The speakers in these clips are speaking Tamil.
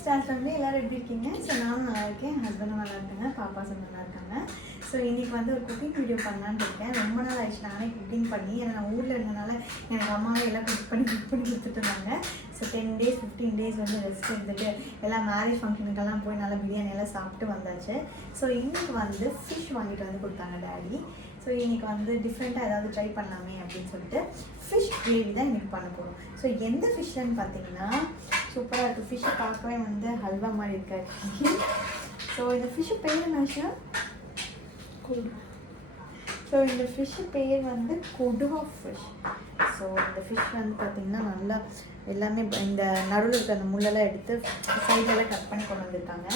ஸ்டார் ஃபேமிலி எல்லோரும் எப்படி இருக்கீங்க? ஸோ நானும் நல்லா இருக்கேன், என் ஹஸ்பண்டும் நல்லா இருக்காங்க, பாப்பாஸும் நல்லா இருக்காங்க. ஸோ இன்றைக்கி வந்து ஒரு குக்கிங் வீடியோ பண்ணலான்னு இருக்கேன். ரொம்ப நாள் ஆயிடுச்சு நானே குக்கிங் பண்ணி. ஏன்னா நான் ஊரில் இருந்தனால எனக்கு அம்மாவே எல்லாம் குக் பண்ணி கொடுத்துட்டு இருந்தாங்க. ஸோ 10 days 15 days வந்து ரெஸ்ட் எடுத்துகிட்டு எல்லாம் மேரேஜ் ஃபங்க்ஷனுக்கெல்லாம் போய் நல்லா பிரியாணியெல்லாம் சாப்பிட்டு வந்தாச்சு. ஸோ இன்றைக்கி வந்து ஃபிஷ் வாங்கிட்டு வந்து கொடுத்தாங்க டேடி. ஸோ இன்றைக்கி வந்து டிஃப்ரெண்ட்டாக ஏதாவது ட்ரை பண்ணலாமே அப்படின்னு சொல்லிட்டு ஃபிஷ் கிரேவி தான் இன்றைக்கி பண்ண போகிறோம். ஸோ எந்த ஃபிஷ்ஷுன்னு பார்த்தீங்கன்னா சூப்பராக இருக்குது. ஃபிஷ்ஷை பார்க்கவே வந்து ஹல்வா மாதிரி இருக்காது. ஸோ இந்த ஃபிஷ்ஷு பேர் என்னாச்சுன்னா ஸோ இந்த ஃபிஷ்ஷு பேர் வந்து கொடுவா ஃபிஷ். ஸோ இந்த ஃபிஷ் வந்து பார்த்திங்கன்னா நல்லா எல்லாமே இந்த நடுவில் இருக்க அந்த முள்ளெல்லாம் எடுத்து சைடெல்லாம் கட் பண்ணி கொண்டு வந்திருக்காங்க.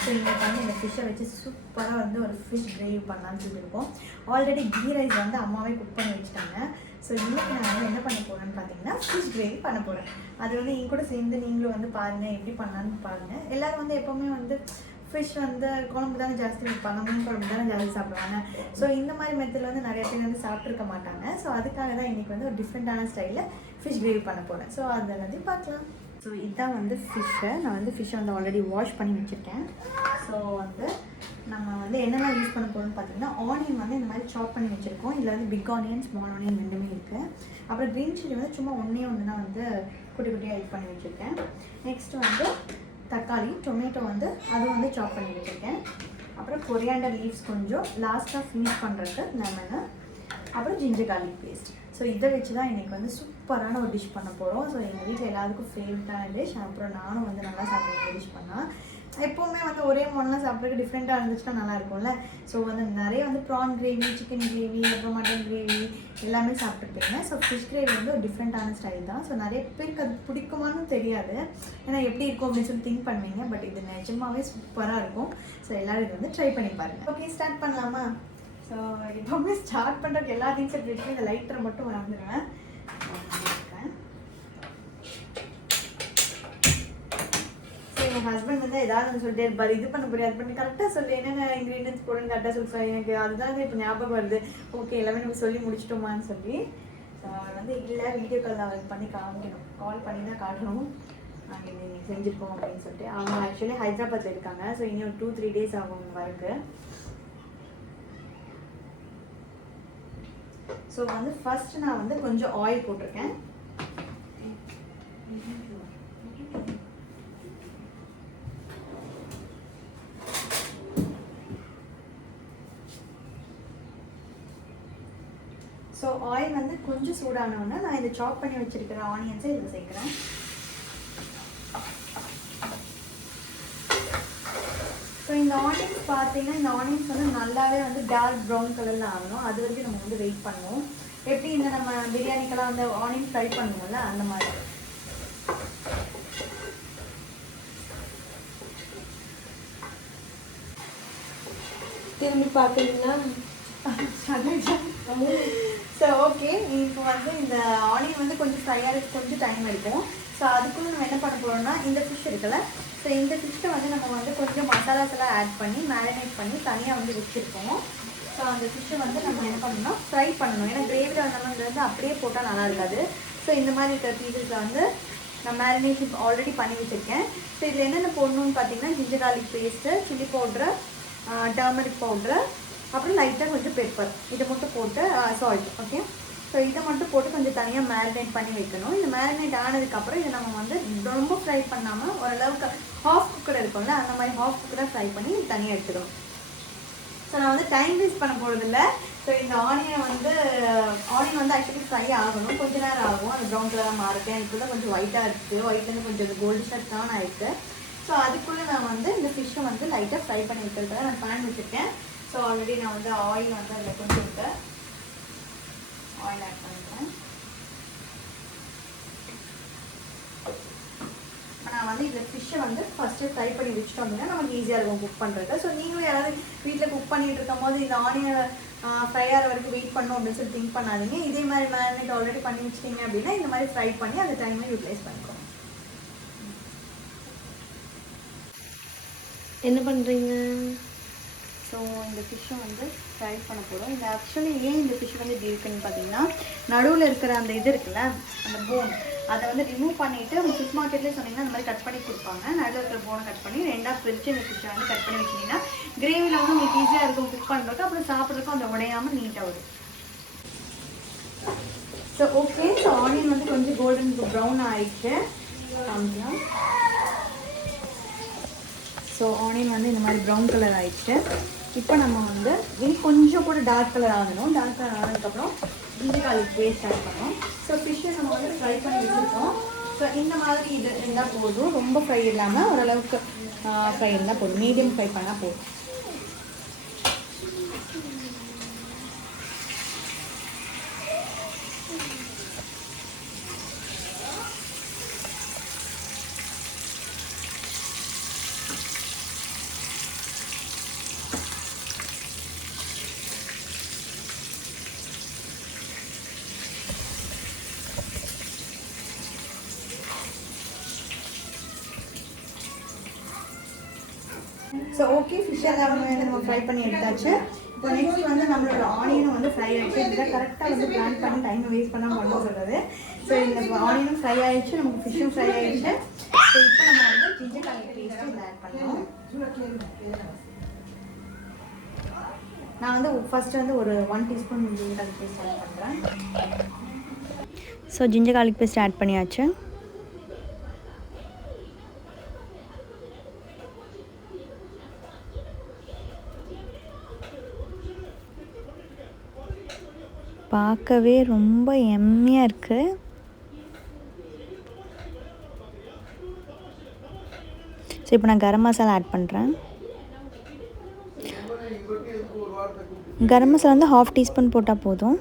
ஸோ இன்றைக்கி வந்து இந்த ஃபிஷ்ஷை வச்சு சூப்பராக வந்து ஒரு ஃபிஷ் கிரேவி பண்ணலான்னு சொல்லியிருக்கோம். ஆல்ரெடி கீ ரைஸ் வந்து அம்மாவே குக் பண்ணி வச்சுட்டாங்க. ஸோ இன்றைக்கி நான் வந்து என்ன பண்ண போகிறேன்னு பார்த்தீங்கன்னா ஃபிஷ் கிரேவி பண்ண போகிறேன். அது வந்து என் கூட சேர்ந்து நீங்களும் வந்து பாருங்கள், எப்படி பண்ணலான்னு பாருங்கள். எல்லோரும் வந்து எப்போவுமே வந்து ஃபிஷ் வந்து குழம்பு தானே ஜாஸ்தி வைப்பாங்க, மீன் குழம்பு தானே ஜாஸ்தி சாப்பிடுவாங்க. ஸோ இந்த மாதிரி மெத்தடில் வந்து நிறைய பேர் வந்து சாப்பிட்ருக்க மாட்டாங்க. ஸோ அதுக்காக தான் இன்றைக்கி வந்து ஒரு டிஃப்ரெண்ட்டான ஸ்டைலில் ஃபிஷ் கிரேவி பண்ண போகிறேன். ஸோ அதை வந்து பார்க்கலாம். ஸோ இதுதான் வந்து ஃபிஷ்ஷை நான் வந்து ஃபிஷ்ஷை வந்து ஆல்ரெடி வாஷ் பண்ணி வச்சுருக்கேன். ஸோ வந்து நம்ம வந்து என்னென்ன யூஸ் பண்ண போகிறோம்னு பார்த்தீங்கன்னா ஆனியன் வந்து இந்த மாதிரி சாப் பண்ணி வச்சுருக்கோம். இதில் வந்து பிக் ஆனியன் ஸ்மால் ஆனியன் ரெண்டுமே இருக்குது. அப்புறம் க்ரீன் சில்லி வந்து சும்மா ஒன்று தான் வந்து குட்டி குட்டியாக யூஸ் பண்ணி வச்சுருக்கேன். நெக்ஸ்ட்டு வந்து தக்காளி டொமேட்டோ வந்து அது வந்து சாப் பண்ணி வச்சுருக்கேன். அப்புறம் கொரியாண்டர் லீவ்ஸ் கொஞ்சம் லாஸ்ட்டாக ஃபினிஷ் பண்ணுறதுக்கு லெமனு, அப்புறம் ஜிஞ்சர் கார்லிக் பேஸ்ட். ஸோ இதை வச்சு தான் இன்றைக்கி வந்து சூப்பரான ஒரு டிஷ் பண்ண போகிறோம். ஸோ எங்கள் வீட்டில் எல்லாத்துக்கும் ஃபேவரட்டான டிஷ். அப்புறம் நானும் வந்து நல்லா சாப்பிட்ற டிஷ் பண்ணால் எப்போவுமே வந்து ஒரே மொழலாம் சாப்பிட்றதுக்கு டிஃப்ரெண்ட்டாக இருந்துச்சுன்னா நல்லாயிருக்கும்ல. ஸோ வந்து நிறைய வந்து ப்ரான் கிரேவி, சிக்கன் கிரேவி, அப்புறம் மட்டன் கிரேவி எல்லாமே சாப்பிட்டுருப்பீங்க. ஸோ ஃபிஷ் கிரேவி வந்து ஒரு டிஃப்ரெண்ட்டான ஸ்டைல் தான். ஸோ நிறைய பேருக்கு அது பிடிக்குமான்னு தெரியாது, ஏன்னா எப்படி இருக்கும் அப்படின்னு சொல்லி திங்க் பண்ணுவீங்க. பட் இது நிஜமாவே சூப்பராக இருக்கும். ஸோ எல்லோரும் இது வந்து ட்ரை பண்ணி பாருங்கள். ஓகே, ஸ்டார்ட் பண்ணலாமா? ஸோ எப்போவுமே ஸ்டார்ட் பண்ணுறதுக்கு எல்லா திங்ஸும் எடுத்து இந்த லைட்டரை மட்டும் வாங்குவேன். என் ஹஸ்பண்ட் வந்து ஏதாவது சொல்லிட்டே இருப்பார், இது பண்ண போறியா அது பண்ணி கரெக்டாக சொல்லி என்னென்ன இன்க்ரீடியன்ஸ் போடுன்னு கரெக்டாக சொல்லி எனக்கு அதுதான் இப்போ ஞாபகம் வருது. ஓகே எல்லாமே நம்ம சொல்லி முடிச்சிட்டோமான்னு சொல்லி. ஸோ அவர் வந்து இல்லை வீடியோ கால் அவருக்கு பண்ணி காமிக்கணும், கால் பண்ணி தான் காட்டணும் நாங்கள் இன்னைக்கு செஞ்சுருக்கோம் அப்படின்னு சொல்லிட்டு. அவங்க ஆக்சுவலி ஹைதராபாத்தில் இருக்காங்க. ஸோ இனி ஒரு 2-3 days ஆகும் வரக்கு. ஸோ வந்து ஃபர்ஸ்ட் நான் வந்து கொஞ்சம் ஆயில் போட்டிருக்கேன். ஸோ ஆயில் வந்து கொஞ்சம் சூடானோன்னா நான் இந்த சாப் பண்ணி வச்சுருக்கிற ஆனியன்ஸை இதில் சேர்க்குறேன். ஸோ இந்த ஆனியன்ஸ் பார்த்தீங்கன்னா இந்த ஆனியன்ஸ் வந்து நல்லாவே வந்து டார்க் ப்ரௌன் கலரில் ஆகணும். அது வரைக்கும் நம்ம வந்து வெயிட் பண்ணுவோம். எப்படி இந்த நம்ம பிரியாணிக்கெல்லாம் வந்து ஆனியன் ஃப்ரை பண்ணுவோம்ல அந்த மாதிரி. திரும்பி பார்க்குறீங்களா? ஸோ ஓகே, இப்போ வந்து இந்த ஆனியன் வந்து கொஞ்சம் ஃப்ரை ஆகிறதுக்கு கொஞ்சம் டைம் எடுக்கும். ஸோ அதுக்குள்ளே நம்ம என்ன பண்ண போகிறோம்னா இந்த ஃபிஷ் இருக்குல்ல, ஸோ இந்த ஃபிஷ்ஷை வந்து நம்ம வந்து கொஞ்சம் மசாலாஸ் எல்லாம் ஆட் பண்ணி மேரினேட் பண்ணி தனியாக வந்து வச்சுருக்கோம். ஸோ அந்த ஃபிஷ்ஷை வந்து நம்ம என்ன பண்ணணும்னா ஃப்ரை பண்ணணும். ஏன்னா கிரேவியில் நம்ம வந்து அப்படியே போட்டால் நல்லா இருக்காது. ஸோ இந்த மாதிரி இருக்கிற பீசஸில் வந்து நான் மேரினேஷன் ஆல்ரெடி பண்ணி வச்சுருக்கேன். ஸோ இதில் என்னென்ன போடணும்னு பார்த்தீங்கன்னா ginger garlic paste, chilli powder, turmeric powder, அப்புறம் லைட்டாக கொஞ்சம் பெப்பர், இதை மட்டும் போட்டு சால்ட். ஓகே, ஸோ இதை மட்டும் போட்டு கொஞ்சம் தனியாக மேரினேட் பண்ணி வைக்கணும். இந்த மேரினேட் ஆனதுக்கப்புறம் இதை நம்ம வந்து ரொம்ப ஃப்ரை பண்ணாமல் ஓரளவுக்கு ஹாஃப் குக்கர் இருக்கும்ல அந்த மாதிரி ஹாஃப் குக்கராக ஃப்ரை பண்ணி தனியாக எடுத்துக்கணும். ஸோ நான் வந்து டைம் வேஸ்ட் பண்ண போகிறதில்ல. ஸோ இந்த ஆனியன் வந்து ஆக்சுவலி ஃப்ரை ஆகணும், கொஞ்சம் நேரம் ஆகும். அது ப்ரௌன் கலராக மாறிட்டேன். இப்போ தான் கொஞ்சம் ஒயிட்டாக இருக்குது, ஒயிட்லேருந்து கொஞ்சம் கோல்டிஷாக டர்ன் ஆகிருக்கு. ஸோ அதுக்குள்ளே நான் வந்து இந்த ஃபிஷ்ஷை வந்து லைட்டாக ஃப்ரை பண்ணி வைக்கிறதுக்காக நான் பேன் வச்சுருக்கேன். ஸோ ஆல்ரெடி நான் வந்து ஆயில் வந்து அதில் கொஞ்சம் விட்டு ஆயில் ஆட் பண்ணிக்கிறேன். நான் வந்து இதில் ஃபிஷ்ஷை வந்து ஃபஸ்ட்டு ஃப்ரை பண்ணி வச்சுட்டோம் அப்படின்னா நமக்கு ஈஸியாக இருக்கும் குக் பண்ணுறது. ஸோ நீங்களும் யாராவது வீட்டில் குக் பண்ணிகிட்டு இருக்கும் போது இந்த ஆனியன் ஃப்ரை ஆகிற வரைக்கும் வெயிட் பண்ணணும் அப்படின்னு சொல்லி திங்க் பண்ணாதீங்க. இதே மாதிரி மேரினேட் ஆல்ரெடி பண்ணி வச்சிட்டிங்க அப்படின்னா இந்த மாதிரி ஃப்ரை பண்ணி அந்த டைமை யூட்டிலைஸ் பண்ணிக்கோங்க. என்ன பண்ணுறீங்க? ஸோ ஸோ இந்த ஃபிஷ்ஷை வந்து ஃப்ரை பண்ண போகிறோம். இந்த ஆக்சுவலி ஏன் இந்த ஃபிஷ் வந்து இப்படி இருக்குன்னு பார்த்தீங்கன்னா, நடுவில் இருக்கிற அந்த இது இருக்குல்ல, அந்த போன், அதை வந்து ரிமூவ் பண்ணிவிட்டு ஃபிஷ் மார்க்கெட்லேயே சொன்னீங்கன்னா அந்த மாதிரி கட் பண்ணி கொடுப்பாங்க. நடுவில் இருக்கிற போனை கட் பண்ணி 2ஆக பிரித்து இந்த ஃபிஷ்ஷை வந்து கட் பண்ணி வச்சிங்கன்னா கிரேவியில் வந்து உங்களுக்கு ஈஸியாக இருக்கும் குக் பண்ணுறதுக்கு, அப்புறம் சாப்பிட்றதுக்கும் அந்த உடையாமல் நீட்டாக வரும். ஸோ ஓகே, ஸோ ஆனியன் வந்து கொஞ்சம் கோல்டன் ப்ரௌன் ஆகிடுச்சு. காமிக்கலாம். ஸோ ஆனியன் வந்து இந்த மாதிரி ப்ரௌன் கலர் ஆகிடுச்சு. இப்போ நம்ம வந்து இது கொஞ்சம் கூட டார்க் கலர் ஆகணும். டார்க் கலர் ஆனதுக்கப்புறம் ஜிஞ்சர் கார்லிக் பேஸ்ட் ஆட் பண்ணோம். ஸோ ஃபிஷ்ஷை நம்ம வந்து ஃப்ரை பண்ணி வச்சுருக்கோம். ஸோ இந்த மாதிரி இது இருந்தால் போதும். ரொம்ப ஃப்ரை இல்லாமல் ஓரளவுக்கு ஃப்ரை இருந்தால் போதும். மீடியம் ஃப்ரை பண்ணால் போதும். ஸோ ஓகே, ஃபிஷ் எல்லாமே வந்து நம்ம ஃப்ரை பண்ணி எடுத்தாச்சு. இப்போ நெக்ஸ்ட் வந்து நம்மளோட ஆனியனும் வந்து ஃப்ரை ஆகிடுச்சு. இதுதான் கரெக்டாக வந்து பிளான் பண்ணி டைமை வேஸ்ட் பண்ணாமல் பண்ண சொல்கிறது. ஸோ இந்த ஆனியனும் ஃப்ரை ஆகிடுச்சு, நமக்கு ஃபிஷ்ஷும் ஃப்ரை ஆகிடுச்சு. ஸோ இப்போ நம்ம வந்து ஜிஞ்சர் கார்லிக் பேஸ்ட்டு இதில் ஆட் பண்ணணும். நான் வந்து ஃபஸ்ட்டு வந்து ஒரு 1 teaspoon ginger garlic paste add பண்ணுறேன். So ginger garlic paste add பண்ணியாச்சு. பார்க்கவே ரொம்ப எம்மியாக இருக்குது. ஸோ இப்போ நான் கரம் மசாலா ஆட் பண்ணுறேன். கரம் மசாலா வந்து 1/2 டீஸ்பூன் போட்டால் போதும்.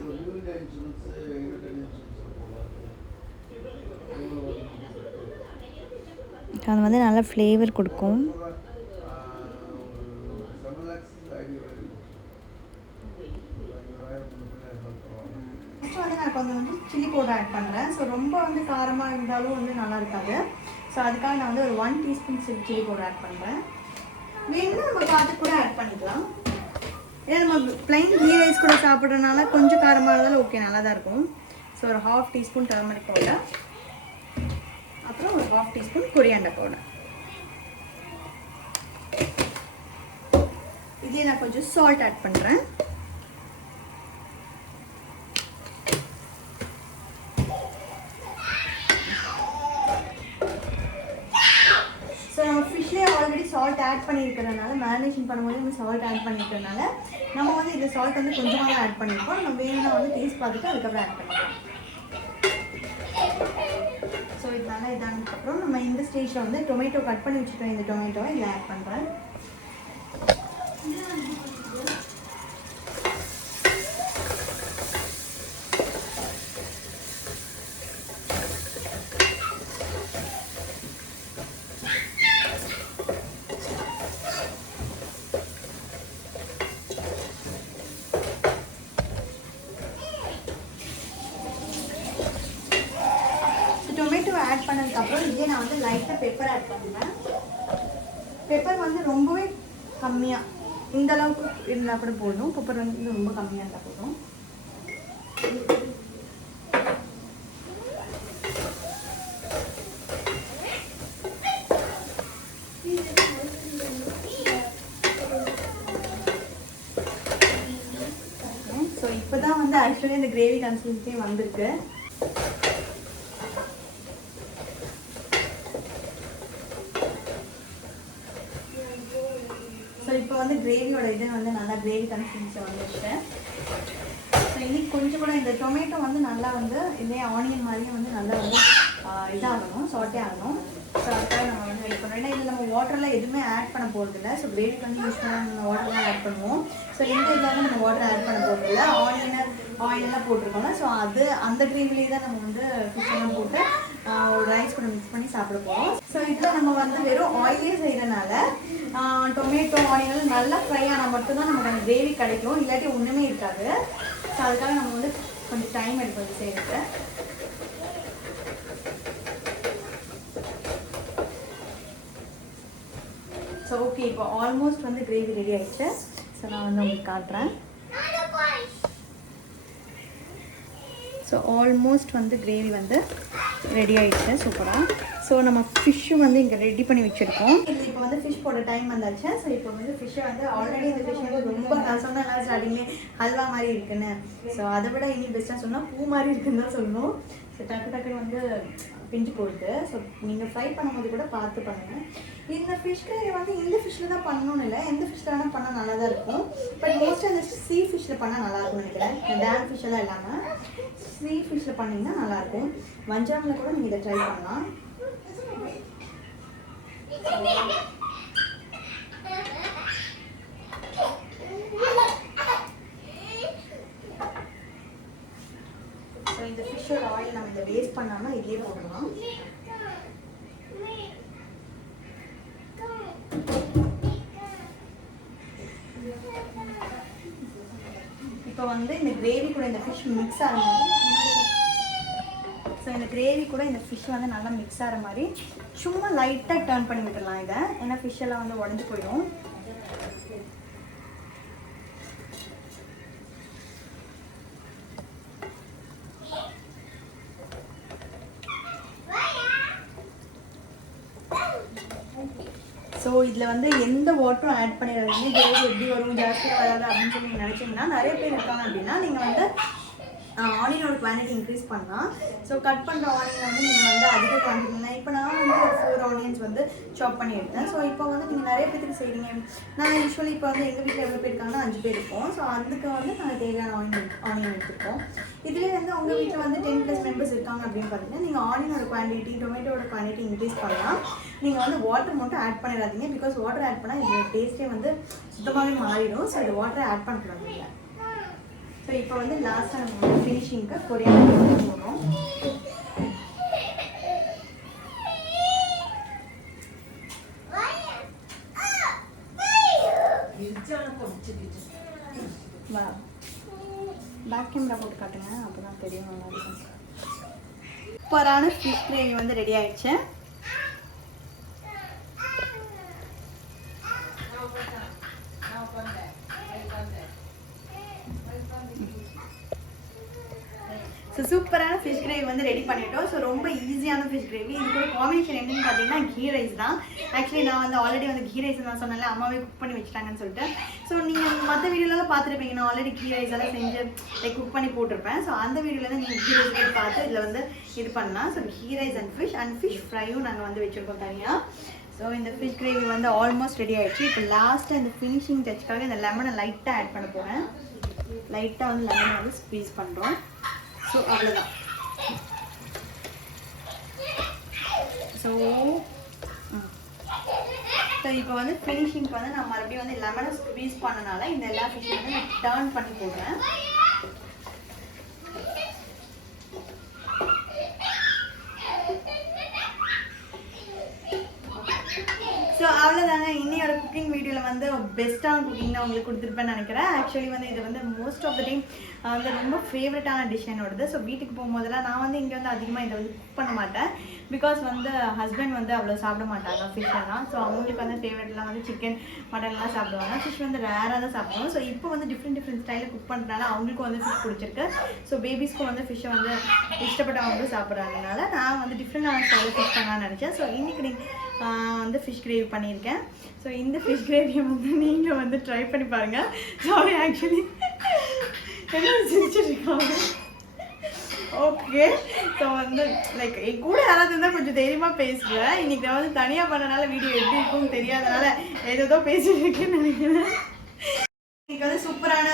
அது வந்து நல்லா ஃப்ளேவர் கொடுக்கும். நான் கொஞ்சம் வந்து சில்லி பவுடர் ஆட் பண்ணுறேன். ஸோ ரொம்ப வந்து காரமாக இருந்தாலும் வந்து நல்லா இருக்காது. ஸோ அதுக்காக நான் வந்து ஒரு 1 டீஸ்பூன் சில்லி பவுடர் ஆட் பண்ணுறேன். வேணும்னா நம்ம பார்த்து கூட ஆட் பண்ணிக்கலாம். ஏன்னா நம்ம ப்ளைன் கீ ரைஸ் கூட சாப்பிட்றதுனால கொஞ்சம் காரமாக இருந்தாலும் ஓகே, நல்லா தான் இருக்கும். ஸோ ஒரு 1/2 டீஸ்பூன் டர்மரிக் பவுடர், அப்புறம் ஒரு 1/2 டீஸ்பூன் கொரியாண்டர் பவுடர். இதே நான் கொஞ்சம் சால்ட் ஆட் பண்ணுறேன். ஆல்ரெடி சால்ட் ஆட் பண்ணியிருக்கிறதுனால, மேரினேஷன் பண்ணும்போது நம்ம சால்ட் ஆட் பண்ணியிருக்கிறதுனால நம்ம வந்து இந்த சால்ட் வந்து கொஞ்சமாக தான் ஆட் பண்ணியிருக்கோம். நம்ம வேணும்னா வந்து டேஸ்ட் பார்த்துட்டு அதுக்கப்புறம் ஆட் பண்ணிக்கலாம். ஸோ இது நல்லா இதானதுக்கப்புறம் நம்ம இந்த ஸ்டேஜில் வந்து டொமேட்டோ கட் பண்ணி வச்சுருக்கோம். இந்த டொமேட்டோவை இதில் ஆட் பண்ணுறேன். ஆட் பண்ணதுக்கப்புறம் இதே நான் வந்து லைட்டாக பெப்பர் ஆட் பண்ணுவேன். பெப்பர் வந்து ரொம்பவே கம்மியாக, இந்த அளவுக்கு இருந்தால் கூட போதும். பெப்பர் வந்து ரொம்ப கம்மியாக இருந்தால் போதும். ஸோ இப்போ தான் வந்து ஆக்சுவலி இந்த கிரேவி கன்சிஸ்டன்சி வந்திருக்கு. ஸோ இப்போ வந்து கிரேவியோட இது வந்து நல்லா கிரேவி கன்சிஸ்டன்சி வந்துடுச்சு. ஸோ இன்னைக்கு கொஞ்சம் கூட இந்த டொமேட்டோ வந்து நல்லா வந்து இதே ஆனியன் மாதிரியும் வந்து நல்லா வந்து இதாகணும், சாட்டே ஆகணும். ஸோ அதுக்காக நம்ம வந்து வெயிட் பண்ணுறோம். ஏன்னா இதில் நம்ம வாட்டர்லாம் எதுவுமே ஆட் பண்ண போகிறதில்ல. ஸோ கிரேவிக்கு வந்து யூஸ் பண்ண நம்ம வாட்டர்லாம் ஆட் பண்ணுவோம். ஸோ இந்த இதில் வந்து நம்ம வாட்டர் ஆட் பண்ண போகிறதில்ல. ஆயிலெலாம் போட்டிருக்கோம்ல, ஸோ அது அந்த கிரேவிலே தான் நம்ம வந்து ஃபிஷ்ஷெல்லாம் போட்டு ஒரு ரைஸ் கூட மிக்ஸ் பண்ணி சாப்பிட போகிறோம். ஸோ இதில் நம்ம வந்து வெறும் ஆயிலே செய்கிறனால டொமேட்டோ ஆனியன் நல்லா ஃப்ரை ஆனால் மட்டும்தான் நமக்கு அந்த கிரேவி கிடைக்கும், இல்லாட்டி ஒன்றுமே இருக்காது. ஸோ அதுக்காக நம்ம வந்து கொஞ்சம் டைம் எடுக்கும் செய்கிறது. ஸோ ஓகே, இப்போ ஆல்மோஸ்ட் வந்து கிரேவி ரெடி ஆகிடுச்சு. ஸோ நான் வந்து உங்களுக்கு காட்டுறேன். ஸோ ஆல்மோஸ்ட் வந்து கிரேவி வந்து ரெடி ஆகிடுச்சு சூப்பராக. ஸோ நம்ம ஃபிஷ்ஷும் வந்து இங்கே ரெடி பண்ணி வச்சுருக்கோம். இது இப்போ வந்து ஃபிஷ் போட டைம் வந்தாச்சு. ஸோ இப்போ வந்து ஃபிஷ்ஷை வந்து ஆல்ரெடி இந்த ஃபிஷ் வந்து ரொம்ப நான் சொன்னேன் ஸ்டார்டிங்லேயே ஹல்வா மாதிரி இருக்குன்னு. ஸோ அதை விட இனி பெஸ்ட்டாக சொன்னால் பூ மாதிரி இருக்குன்னு தான் சொல்லணும். ஸோ டக்குன்னு வந்து பிஞ்சு போகுது. ஸோ நீங்கள் ஃப்ரை பண்ணும்போது கூட பார்த்து பண்ணுங்கள். இந்த ஃபிஷ் கறி வந்து இந்த ஃபிஷ்ஷில் தான் பண்ணணும்னு இல்லை, எந்த ஃபிஷ்ஷில் வேணால் பண்ணால் நல்லா தான் இருக்கும். பட் மோஸ்ட்டாக இந்த சீ ஃபிஷ்ஷில் பண்ணால் நல்லாயிருக்கும்னு நினைக்கிறேன். டேம் ஃபிஷ்ஷெல்லாம் இல்லாமல் சீ ஃபிஷ்ஷில் பண்ணிங்கன்னா நல்லாயிருக்கும். வஞ்சாமில் கூட நீங்கள் இதை ட்ரை பண்ணலாம். ஸோ இந்த ஃபிஷ்ஷோட ஆயில் நம்ம இதை வேஸ்ட் பண்ணாமல் இதே போடலாம். இப்போ வந்து இந்த கிரேவி கூட இந்த ஃபிஷ் மிக்ஸ் ஆகிற மாதிரி, ஸோ இந்த கிரேவி கூட இந்த ஃபிஷ் வந்து நல்லா மிக்ஸ் ஆகிற மாதிரி சும்மா லைட்டாக டர்ன் பண்ணி விட்டுடலாம் இதை. ஏன்னா ஃபிஷ் எல்லாம் வந்து உடஞ்சி போயிடும். ஸோ இதில் வந்து எந்த வாட்டரும் ஆட் பண்ணிடாதீங்க. கிரேவி எப்படி வரும் ஜாஸ்தியாக வராது அப்படின்னு சொல்லி நீங்கள் நினச்சிங்கன்னா, நிறைய பேர் இருக்காங்க அப்படின்னா நீங்கள் வந்து ஆனியனோட குவான்டிட்டி இன்க்ரீஸ் பண்ணலாம். ஸோ கட் பண்ணுற ஆனியன் வந்து நீங்கள் வந்து அதிக குவான்டிட்டினா, இப்போ நான் வந்து ஒரு 4 ஆனியன்ஸ் வந்து சாப் பண்ணி எடுத்தேன். ஸோ இப்போ வந்து நீங்கள் நிறைய பேருக்கு செய்கிறீங்க. நான் யூஸ்வலி இப்போ வந்து எங்கள் வீட்டில் எவ்வளோ பேர் இருக்காங்கன்னா 5 பேர் இருக்கோம். ஸோ அதுக்கு வந்து நாங்கள் தேவையான ஆனியன் எடுத்துருக்கோம். இதுலேயே வந்து உங்கள் வீட்டில் வந்து 10+ மெம்பர்ஸ் இருக்காங்க அப்படின்னு பார்த்தீங்கன்னா, நீங்கள் ஆனியனோட குவான்டிட்டி டொமேட்டோட குவான்டிட்டி இன்க்ரீஸ் பண்ணலாம். நீங்கள் வந்து வாட்டர் மட்டும் ஆட் பண்ணிடாதீங்க. பிகாஸ் வாட்டர் ஆட் பண்ணால் இதோட டேஸ்ட்டே வந்து சுத்தமாகவே மாறிடும். ஸோ இது வாட்டரை ஆட் பண்ணக்கூடாது இல்லை. ஸோ இப்போ வந்து லாஸ்ட்டாக நம்ம ஃபினிஷிங்க்கு கொரியாண்டர் போடுறோம். பேக் கேமரா போட்டு காட்டுங்க, அப்போ தான் தெரியும் நல்லா இருக்கும். சூப்பரான ஃபிஷ் கிரேவி வந்து ரெடி ஆயிடுச்சு. ஸோ சூப்பரான ஃபிஷ் கிரேவி வந்து ரெடி பண்ணிட்டோம். ஸோ ரொம்ப ஈஸியான ஃபிஷ் கிரேவி. இது கூட காம்பினேஷன் என்னன்னு பார்த்தீங்கன்னா கீ ரைஸ் தான். ஆக்சுவலி நான் வந்து ஆல்ரெடி வந்து கீ ரைஸ் நான் சொன்னேன்ல, அம்மாவே குக் பண்ணி வச்சுட்டாங்கன்னு சொல்லிட்டு. ஸோ நீங்கள் மற்ற வீடியோலாம் பார்த்துருப்பீங்க, நான் ஆல்ரெடி கீ ரைஸ் எல்லாம் செஞ்சு லைக் குக் பண்ணி போட்டிருப்பேன். ஸோ அந்த வீடியோவில் தான் நீங்கள் கீ ரைஸ் பார்த்து இதில் வந்து இது பண்ணலாம். So ghee rice and fish ஃப்ரையும் நாங்கள் வந்து வச்சுருக்கோம் தனியாக. ஸோ இந்த ஃபிஷ் கிரேவி வந்து ஆல்மோஸ்ட் ரெடி ஆகிடுச்சு. இப்போ லாஸ்ட்டாக இந்த ஃபினிஷிங் டச்சுக்காக இந்த லெமனை லைட்டாக ஆட் பண்ண போகிறேன். லைட்டாக வந்து லெமனை வந்து ஸ்க்வீஸ் பண்ணுறோம். ஸோ அவ்வளோதான். ஸோ இப்போ வந்து ஃபினிஷிங்க்கு வந்து நான் மறுபடியும் வந்து லெமனை ஸ்க்வீஸ் பண்ணனால இந்த எல்லா ஃபிஷ்ஷையும் வந்து நான் டர்ன் பண்ணி போடுறேன். ஸோ அவ்வளோதாங்க. இன்னையோட குக்கிங் வீடியோவில் வந்து பெஸ்ட்டான குக்கிங் தான் உங்களுக்கு கொடுத்துருப்பேன்னு நினைக்கிறேன். ஆக்சுவலி வந்து இது வந்து மோஸ்ட் ஆஃப் த டைம் வந்து ரொம்ப ஃபேவரட்டான டிஷ் என்னோடது. ஸோ வீட்டுக்கு போகும்போதெல்லாம் நான் வந்து இங்கே வந்து அதிகமாக இதை வந்து குக் பண்ண மாட்டேன். பிகாஸ் வந்து ஹஸ்பண்ட் வந்து அவ்வளோ சாப்பிட மாட்டாங்க ஃபிஷ்ஷெல்லாம். ஸோ அவங்களுக்கு வந்து ஃபேவரெட்லாம் வந்து சிக்கன் மட்டன்லாம் சாப்பிடுவாங்க. ஃபிஷ் வந்து ரேராக தான் சாப்பிடுவோம். ஸோ இப்போ வந்து டிஃப்ரெண்ட் ஸ்டைலில் குக் பண்ணுறதுனால அவங்களுக்கும் வந்து ஃபிஷ் பிடிச்சிருக்கு. ஸோ பேபிஸ்க்கும் வந்து ஃபிஷ்ஷை வந்து இஷ்டப்பட்டவங்க சாப்பிட்றதுனால நான் வந்து டிஃப்ரெண்டான ஸ்டைலில் ஃபிஷ் பண்ணலான்னு நினச்சேன். ஸோ இன்றைக்கி வந்து ஃபிஷ் கிரேவி பண்ணியிருக்கேன். ஸோ இந்த ஃபிஷ் கிரேவியை வந்து நீங்கள் வந்து ட்ரை பண்ணி பாருங்கள். சாரி ஆக்சுவலி என்ன சிரிச்சிருக்காங்க. ஓகே, ஸோ வந்து லைக் என் கூட யாராவது இருந்தால் கொஞ்சம் தைரியமாக பேசுவேன். இன்றைக்கி நான் வந்து தனியாக பண்ணனால வீடியோ எப்படி இருக்கும்னு தெரியாதனால ஏதோ பேசிட்டு இருக்கேன்னு நினைக்கிறேன். இன்றைக்கி வந்து சூப்பரான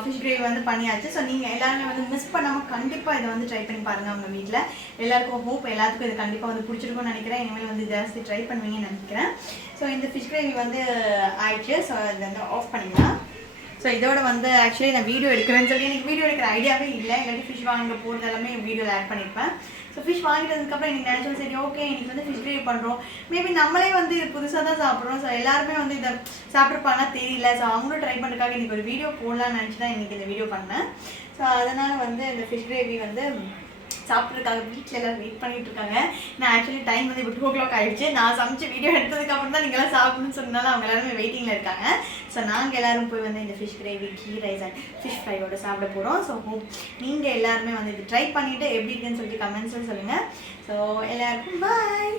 ஃபிஷ் கிரேவி வந்து பண்ணியாச்சு. ஸோ நீங்கள் எல்லாருமே வந்து மிஸ் பண்ணாமல் கண்டிப்பாக இதை வந்து ட்ரை பண்ணி பாருங்கள் உங்கள் வீட்டில். எல்லாருக்கும் ஹோப் எல்லாத்துக்கும் இது கண்டிப்பாக வந்து பிடிச்சிருக்கும்னு நினைக்கிறேன். இனிமேல் வந்து ஜாஸ்தி ட்ரை பண்ணுவீங்கன்னு நினைக்கிறேன். ஸோ இந்த ஃபிஷ் கிரேவி வந்து ஆயிடுச்சு. ஸோ இதை வந்து ஆஃப் பண்ணிக்கலாம். ஸோ இதோட வந்து ஆக்சுவலி நான் வீடியோ எடுக்கிறேன்னு சொல்லி எனக்கு வீடியோ எடுக்கிற ஐடியாவே இல்லை. இல்லாட்டி ஃபிஷ் வாங்க போகிறது எல்லாமே வீடியோவில் ஆட் பண்ணியிருப்பேன். ஸோ ஃபிஷ் வாங்கிட்டதுக்கப்புறம் எனக்கு நினச்சோம் சரி ஓகே இன்றைக்கி வந்து ஃபிஷ் கிரேவி பண்ணுறோம். மேபி நம்மளே வந்து இது புதுசாக தான் சாப்பிட்றோம். ஸோ எல்லாருமே வந்து இதை சாப்பிட்ருப்பாங்கன்னா தெரியல. ஸோ அவங்களும் ட்ரை பண்ணுறதுக்காக இன்றைக்கி ஒரு வீடியோ போடலான்னு நினச்சி தான் இன்றைக்கி இந்த வீடியோ பண்ணேன். ஸோ அதனால் வந்து இந்த ஃபிஷ் கிரேவி வந்து சாப்பிட்றதுக்காக வீட்டில் எல்லோரும் வெயிட் பண்ணிட்டு இருக்காங்க. நான் ஆக்சுவலி டைம் வந்து இப்போ 2 o'clock ஆகிடுச்சு. நான் சமைச்சு வீடியோ எடுத்ததுக்கப்புறம் தான் நீங்களாம் சாப்பிடணும்னு சொன்னாலும் அவங்க எல்லாருமே வெயிட்டிங்கில் இருக்காங்க. ஸோ நாங்கள் எல்லோரும் போய் வந்து இந்த fish gravy, ghee rice and fish ஃப்ரையோட சாப்பிட போகிறோம். ஸோ நீங்கள் எல்லாருமே வந்து இது ட்ரை பண்ணிவிட்டு எப்படி இருக்குன்னு சொல்லிட்டு கமெண்ட்ஸில் சொல்லுங்கள். ஸோ எல்லாருக்கும் பாய்.